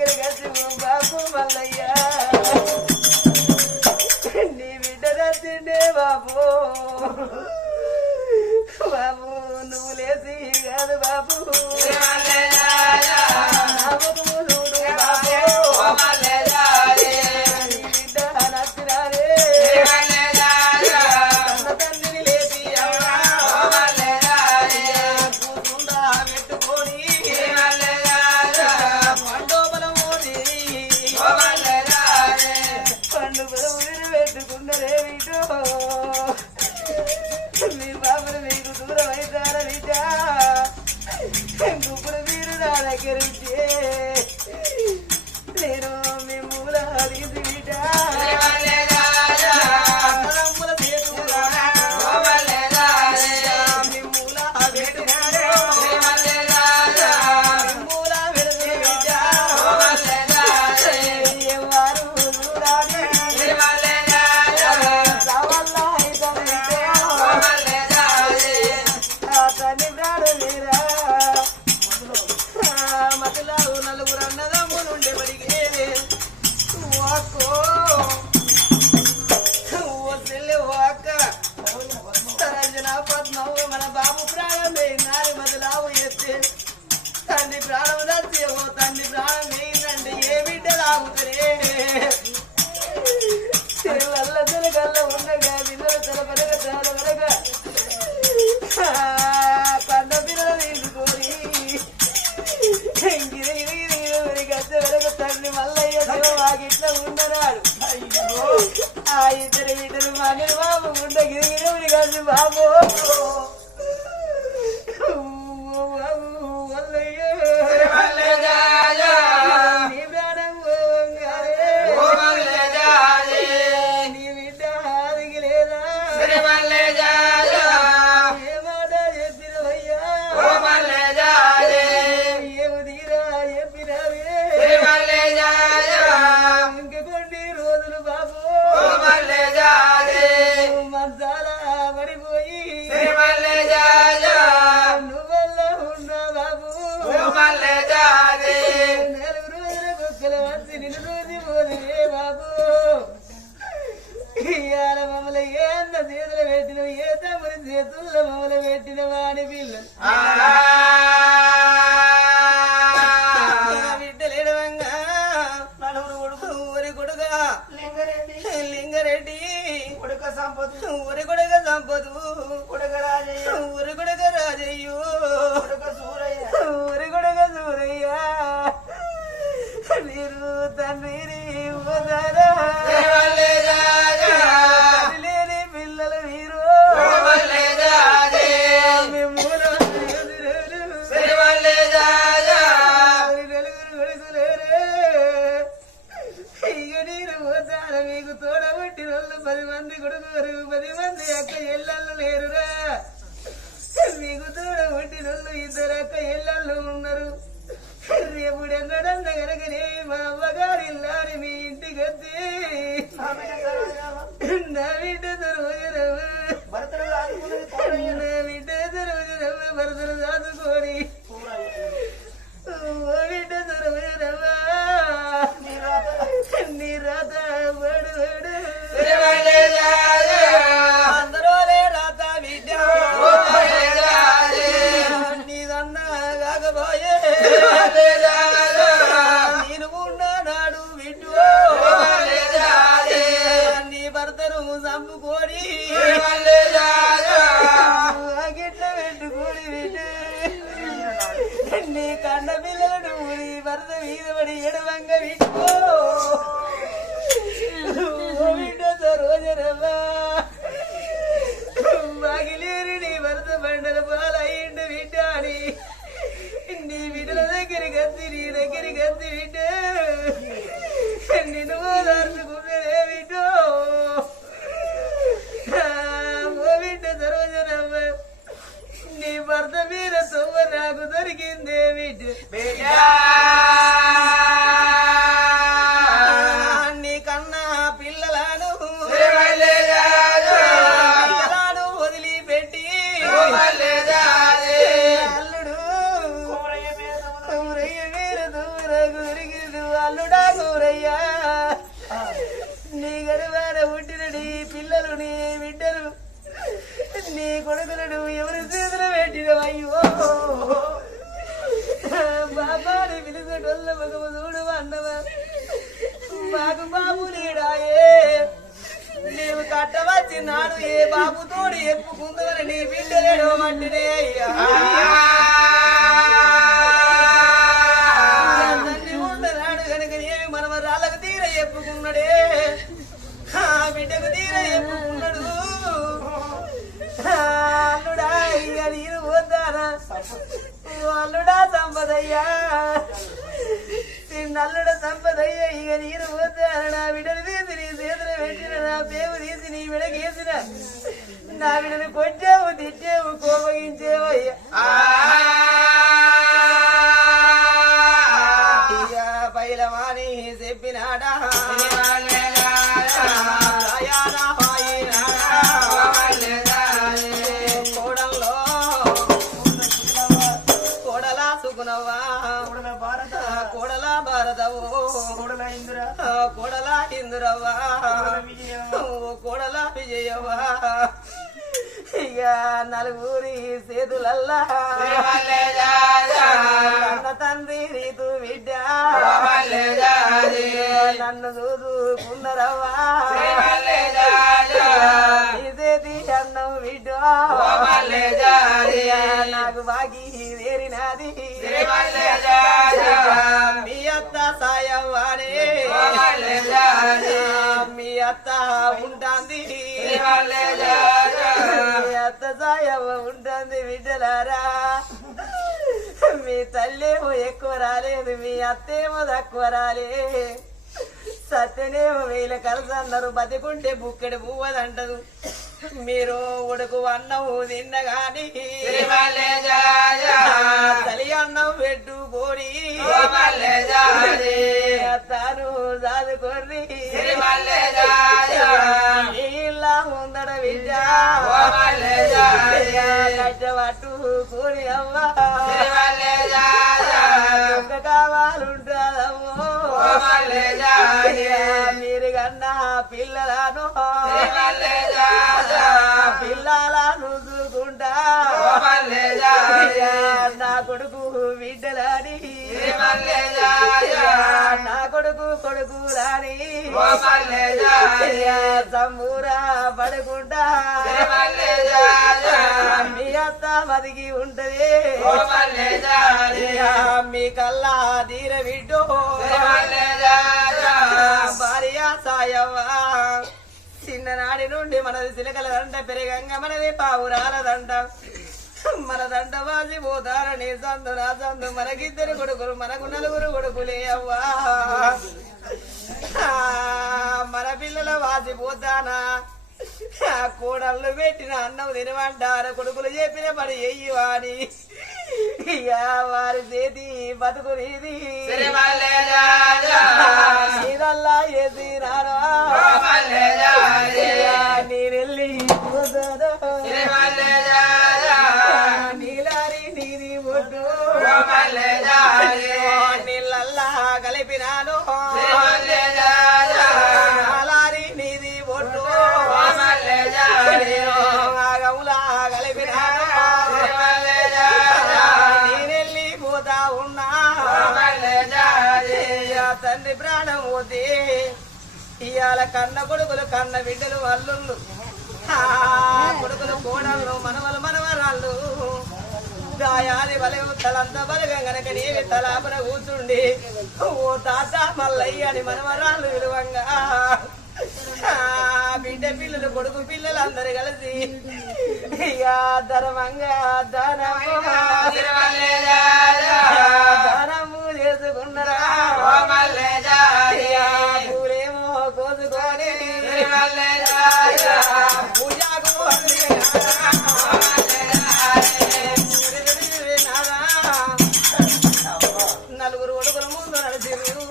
దగ్గరికి వచ్చి బాబు మల్లయ్య నీ బిడ్డ నచ్చిండే బాబు బాబు నువ్వు లేచి కాదు బాబు నేను మీ మూల మన బాబు ప్రాణం వేయిందాలి మొదలావు ఎత్తే తండ్రి ప్రాణం దచ్చేవో తండ్రి ప్రాణం వేయిందంటే ఏ బిడ్డ లాగుతారే వల్ల తెలగల్ల ఉండగా పిల్లలు తెలపరగ తెలవరగా పండ పిల్లలు తీసుకొని గద్దె తండ్రి మల్లయ్య గిట్ల ఉండరాడు ఆ ఇద్దరు బిడ్డలు మా బాబు ఉండ గిరిగిరి కలిసి బాబు మమ్మల్ని ఏంత చేతులు పెట్టిన ఏ తమ్ముని చేతుల్లో మమ్మల్ని పెట్టిన వాడి పిల్ల బిడ్డలేడవంగా నలుగురు కొడుకు ఊరి కొడుగా లింగరెడ్డి కొడుక సంపద ఊరి కొడుక సంపద కొడుక రాజయ్య ఊరి కొడుక రాజయ్యు కొడుక సూరయ్య ఊరి కొడుక సూరయ్య మీరు తండ్రి మీకు తోడబుట్టి వాళ్ళు 10 మంది కొడుకురు 10 మంది అక్క ఎల్లళ్ళు లేరురా మీకు తోడబుట్టి వాళ్ళు 2 అక్క ఎల్లళ్ళు ఉన్నారు రేపుడు ఎన్నడంత కనుకనే మా అమ్మగారి ఇల్లాని మీ ఇంటికి వచ్చి నా బిడ్డ రోజునవ్వ నా బిడ్డ రోజునవ్వ భరతలు దాచుకొని బిడ్డ రోజునవ్వ నీ రాత పడు అందరూ రాత బిడ్డ నీదన్నా కాకపోయే నేను ఉన్నాడు బిడ్డు నీ భర్తను చంపుకొని గిట్ల పెట్టుకొని బిడ్డు నీ కన్న పిల్లలను నీ భర్త మీద పడి ఎడవంగ బిడ్డు బిడ్డ రోజరవ్వా మగిలేరు నీ భర్త బండల పాలయ్యిండు బిడ్డ అని నీ బిడ్డల దగ్గరికి వచ్చి నీ దగ్గరికి వచ్చి బిడ్డ నిన్ను ఓదార్చుకున్నదే బిడ్డ ఓ బిడ్డ సరోజనమ్మ నీ భర్త మీద సొమ్మ నాకు దొరికిందే బిడ్డ నీ కన్నా పిల్లలను వదిలిపెట్టి అల్లుడు దొరికింది నీ కొడుకులు నువ్వు ఎవరి చేతులు పెట్టినవు అయ్యో బాబాని పిలిచేటోళ్ళ మగము చూడు అన్నవా మాకు బాబు లేడాయే నీవు కట్టవచ్చినాడు ఏ బాబుతోడు ఎప్పుకుందని నీ బిడ్డలేడు మంటినే అయ్యా తల్లి ఉండరాడు కనుక ఏమి మనమరాళ్ళకు తీర ఎప్పుకున్నాడే ఆ బిడ్డకు తీర ఎప్పుకున్నాడు అల్లుడా ఇక నేను పోతానా అల్లుడా సంపదయ్యా నల్లుడ సంపదయ్యా ఇక నేను పోతాను నా బిడ్డను తీసి నీ చేతులు పెట్టిన నా పేరు తీసి నీ బిడకేసిన నా బిడ్డను కొట్టావు తిట్టావు కోపగించేవయ్యా ఇక పైలమాని చెప్పినాడా కోడల్లో కోడలా సుగుణవా కోడలా భారతవో కోడలా ఇందురవ్వా కోడలా విజయవా ఇక నలుగురి సేతులల్లా అన్న తండ్రి రీతు బిడ్డ నన్ను చూసుకున్నరవ్వా చేతి అన్నం బిడ్డ నాకు బాగి వేరినది మీ అత్త సాయం వాడే మీ అత్త ఉంటుంది మీ అత్త సాయం ఉంటుంది బిడ్డలారా మీ తల్లేమో ఎక్కువ రాలేదు మీ అత్తేమో తక్కువ రాలే సత్యనేమో వేల కలిసి అన్నారు బతికుంటే బుక్కెడు పువ్వదంటదు మీరు ఉడుకు అన్నం తిన్నగాని తలి అన్నం పెట్టుకోని తాను చదుకొని నీళ్ళ ముందడ విద్య కట్టబట్టుకొని అవ్వా కావాలుంటాదమ్మో మీరు కన్నా పిల్లలను పిల్లలను చూసుకుంటా నా కొడుకు బిడ్డలని నా కొడుకు కొడుకులని సంబూరా పడుకుంటా మీ అత్త బతికి ఉంటది మీ కల్లా తీర బిడ్డో భార్య సాయవ్వా చిన్ననాడి నుండి మనది సిలకలదంట పెరగంగా మనది పావురాలదంట మన దంట వాసి పోతారని సందు నా సందు మనకిద్దరు కొడుకులు మనకు నలుగురు కొడుకులే అవ్వా మన పిల్లల వాసిపోతానా కోడళ్ళు పెట్టిన అన్నం తినమంటారు కొడుకులు చెప్పిన పని ఎయ్యవాని ఇక వారి చేతి బతుకునేది నీదల్లా చేసి రారా నేనెళ్ళి నీలారి నీది ఒడ్డు నీళ్ళల్లా కలిపినాను నాలారి నీది ఒడ్డు ఆగములా కలిపినాను నేనెళ్ళి పోతా ఉన్నా తండ్రి ప్రాణం పోతే ఇవాళ కన్న కొడుకులు కన్న బిడ్డలు అల్లుళ్ళు కొడుకులు కోడళ్ళు మనవలు మనవరాళ్ళు దాయాది బలి తలంత బలగా గనక నీవి తలాపన కూర్చుండి ఓ తాత మల్లయ్య అని మనవరాళ్ళు విలువంగా బిడ్డ పిల్లలు కొడుకు పిల్లలు అందరు కలిసి ఇక ధర్మంగా దానము చేసుకున్నారా పూలేమో కోసుకొని పూజకు నలుగురు కొడుకుల ముందు నడిచిరు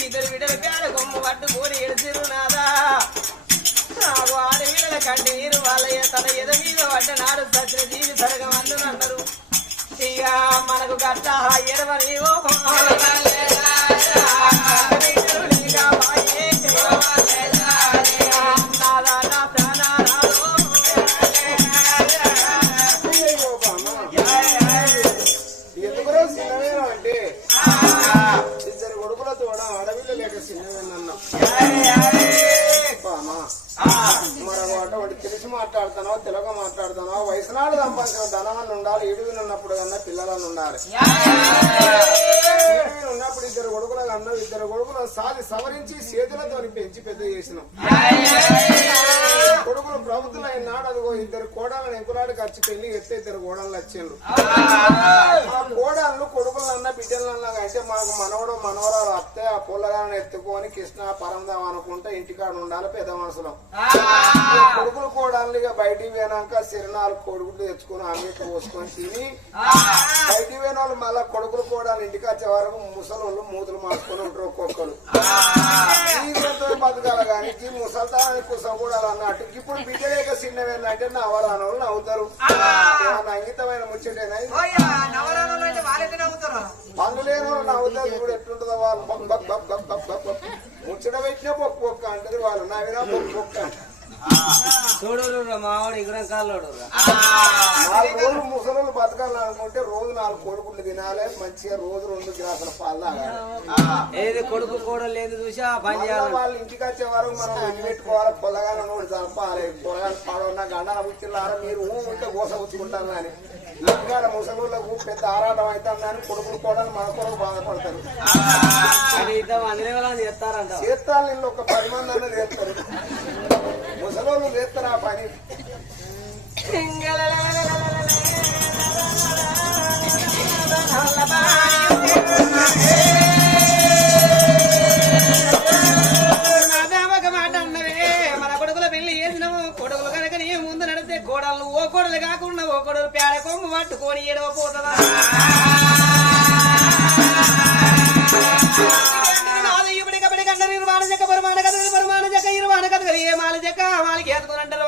ఇద్దరు బిడ్డల పేడ కొమ్ము పట్టుకొని ఎడిచిరు నాదా ఆడవిడల కంటి నీరు వాళ్ళయ్య తన ఎద మీద పడ్డనాడు సచిన జీవి సరగం అన్నారు ఇక మనకు గట్ట ఎడవని తోడ అడవిలో లేక చిన్నవేనన్నా మరొకటి వాడు తెలిసి మాట్లాడుతానో తెలుగ మాట్లాడుతానో వయసునాడు సంపాదించిన ధనాన్ని ఉండాలి. ఏడుగులు ఉన్నప్పుడు కన్నా పిల్లలను ఉండాలి. ఉన్నప్పుడు ఇద్దరు కొడుకులు కన్నా ఇద్దరు కొడుకులు సాది సవరించి చేతులతో పెంచి పెద్ద చేసినాం. కొడుకులు ప్రభుత్వం అయినాడు అదిగో ఇద్దరు కోడాలను ఎంకులాడి ఖర్చు పెళ్లి ఎత్తే ఇద్దరు కోడళ్ళు వచ్చిండ్రు. ఆ కోడాళ్ళు కొడుకులన్నా బిడ్డలన్నా అంటే మాకు మనవడు మనవరాలు అత్తే ఆ పుల్లగాలను ఎత్తుకొని కృష్ణ పరందాం అనుకుంటే ఇంటికాడ ఉండాలి పెద్ద మనసులో. కొడుకులు కోడాళ్ళు ఇక బయటికి పోయినాక సిరినాలు కొడుకులు తెచ్చుకుని అమ్మికి పోసుకొని తిని బయటికి పోయిన వాళ్ళు మళ్ళా కొడుకులు కోడాలు ఇంటికి వచ్చే వరకు ముసలు మూతులు మార్చుకొని ఉంటారు ఒక్కొక్కరు. జీవితంతో బతకాలి కానీ ఈ ముసల్తానికి కుసం కూడా అన్నట్టు ఇప్పుడు బిడ్డ లేక చిన్నవేందంటే నవరానోళ్ళు నవ్వుతారు. అంకితమైన ముచ్చటేనా పనులు లేని వాళ్ళు నవ్వుతారు. ఇప్పుడు ఎట్లుంటుందో వాళ్ళు ముచ్చట పెట్టినా పొక్క అంటది వాళ్ళు నవ్వినా పొక్క చూడు మావాడు ఇక్కడ కాళ్ళోడు 4 రోజులు ముసలు బతకాలనుకుంటే రోజు 4 కోడిగుడ్లు తినాలి. మంచిగా రోజు 2 గ్లాసుల పాలు తాగాలి. ఏది కొడుకు కూడా లేదు చూసా పని చేయాలి. వాళ్ళు ఇంటికి వచ్చే వరకు మనం ఎన్ని పెట్టుకోవాలి. పొలగానే నోటి చంపాలి. పొలగాని పాడున్న గండాల ముచ్చిల్లారా మీరు ఉంటే గోస వచ్చుకుంటారు కానీ ఇంటికాడ ముసలులకు పెద్ద ఆరాటం అవుతుందని కొడుకులు కూడా మన కొరకు బాధపడతారు. చేస్తాను నిన్ను ఒక 10 మంది అన్నది చేస్తారు. ముసలోళ్ళు చేస్తారు ఆ పని. మాట అన్నవే మన కొడుకుల పెళ్లి చేసినాము. కొడుకులు కనుక నీ ముందు నడితే కోడలు ఓ కోడలు కాకుండా ఓ కొడుకు పేడ కొమ్ము పట్టుకొని ఏడవ పోతుందా.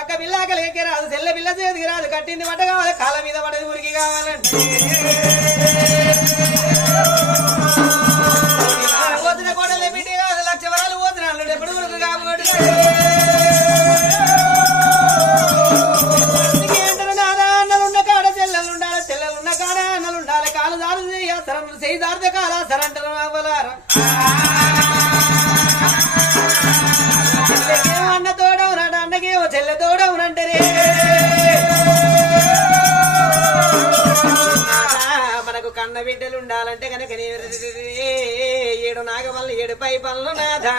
ఒక్క పిల్ల కలిగే రాదు చెల్లె పిల్ల చేతికి రాదు కట్టింది పట్ట కావాలి కాళ్ళ మీద పడది ఉరికి కావాలంటే పోతున్న కోడలే బిడ్డ కాదు 1,00,000 వరాలు పోతున్నాడు ఎప్పుడు ఉరుకు కాబట్టి అన్నలున్న కాడ చెల్లెలుండాలి చెల్లెలున్న కాడ అన్నలుండాలి కాలు దారు చేయి దారితే కాలా సరంటారు అవ్వలారా అన్న తోడవునాడు అన్నకేమో చెల్లె తోడవునంటారే. మనకు కన్న బిడ్డలు ఉండాలంటే కనుక 7 నాగమల్లి 7 పై పనులు నాదా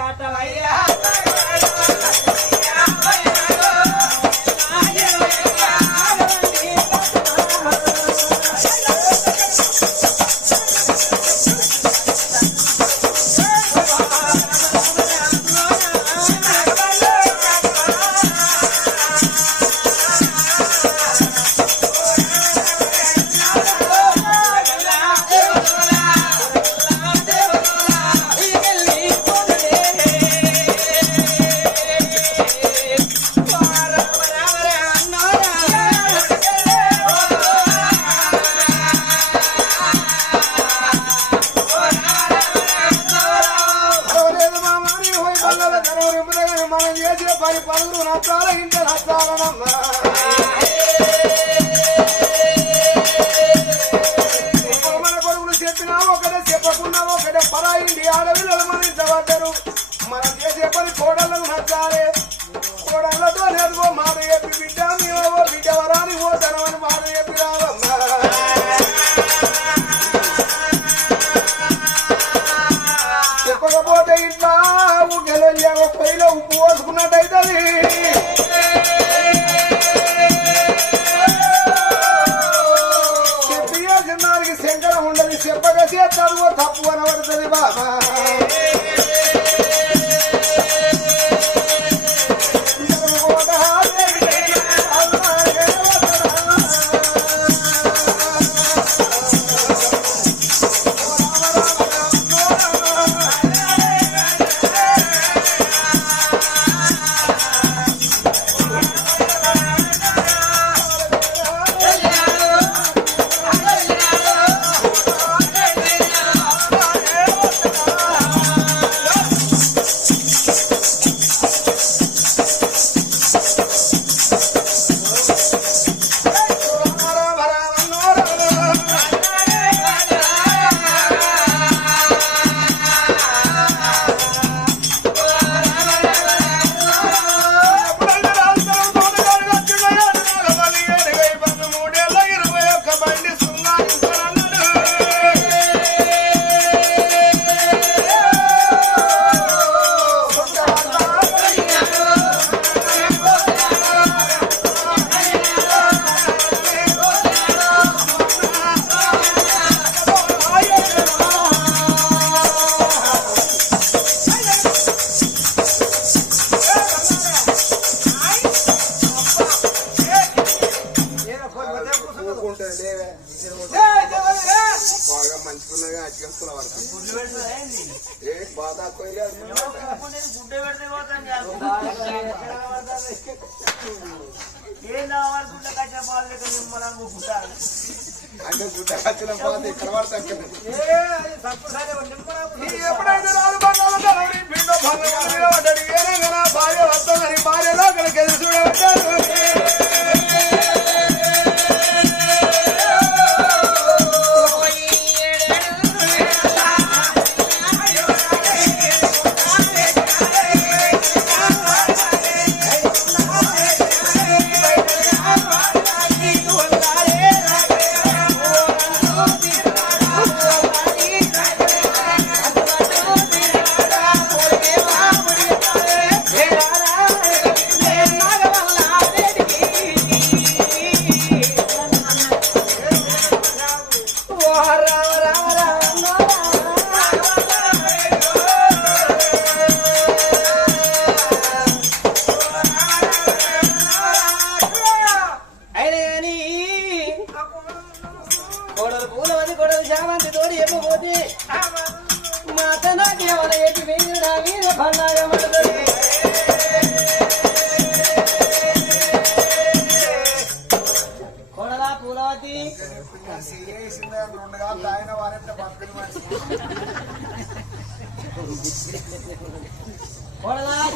కట్టవయ్యా మనం చేసే పని పనులు నష్టాల ఇంత నష్టాలనమ్మా. మన కొడుకులు చెప్పినా ఒకటే చెప్పకున్నా ఒకటే పరాయింది ఆడపిల్లలు మరించబడ్డారు. మనం చేసే పని కోడళ్ళకు నచ్చాలి. కోడళ్ళతో నేర్చుకో మాట చెప్పి బిడ్డ నీవో బిడ్డ వరాని పోతానని మాట చెప్పి రావమ్మా. చెప్పకపోతే ఇట్లా పొయ్యిలో ఉప్పు పోసుకున్నట్టయితుంది. చెప్పి చిన్నారికి శంకరం ఉండదు చెప్పగా చేస్తాడు తప్పు అనబడుతుంది బాబా. అజ్జంకుల వరకు గుడ్లు పెడుతుందా ఏంది? ఏ బాధ కోయలేదు గుడ్డే పెడితే పోతాను ఏం కావాలి గుడ్ల కట్టిన పాలు లెక్క నిమ్మలంగా పుట్టాలి. అంటే గుడ్డ కచ్చిన బాధ ఇక్కడ పడతాను ఎప్పుడైతే రాదు బంగారు పిండ భగవాన్ పడ్డాడు ఏదైనా భార్య వస్తుందని భార్యలో అక్కడికి వెళ్ళి చూడబడ్డాడు.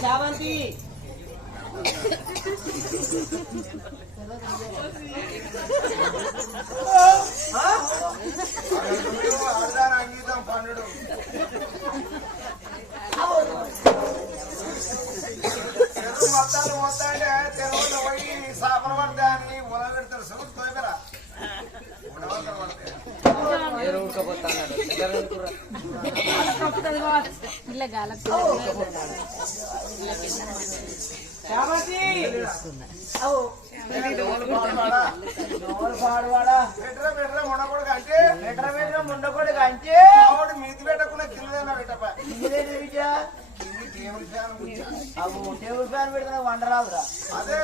చావంతి అంగీతం పండు మొత్తాలు మొత్తాంటే తెలుగులో పోయి సాపన పడతాయని ఉల పెడతారు సూట్ తోయకరా ముండకొడుకు అంటే మీది పెట్టకుండా కింద పెట్టప టేబుల్ ఫ్యాన్ పెడితే వండరాదురా. అదే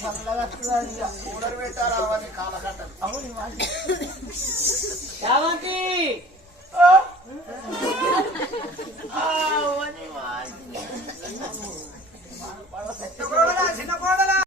చల్లగా కూలర్ పెట్టారా అవన్నీ కాలకట్టలు చావంతి